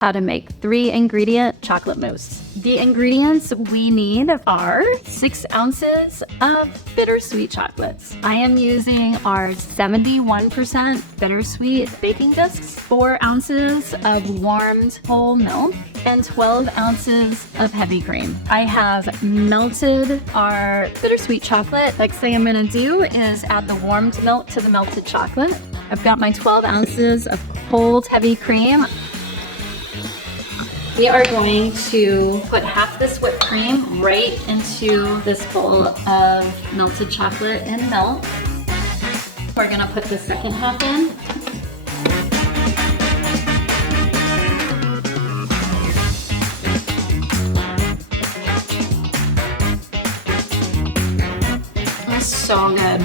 How to make 3-ingredient chocolate mousse. The ingredients we need are 6 ounces of bittersweet chocolates. I am using our 71% bittersweet baking discs, 4 ounces of warmed whole milk, and 12 ounces of heavy cream. I have melted our bittersweet chocolate. Next thing I'm gonna do is add the warmed milk to the melted chocolate. I've got my 12 ounces of cold heavy cream. We are going to put half this whipped cream right into this bowl of melted chocolate and milk. We're gonna put the second half in. That's so good.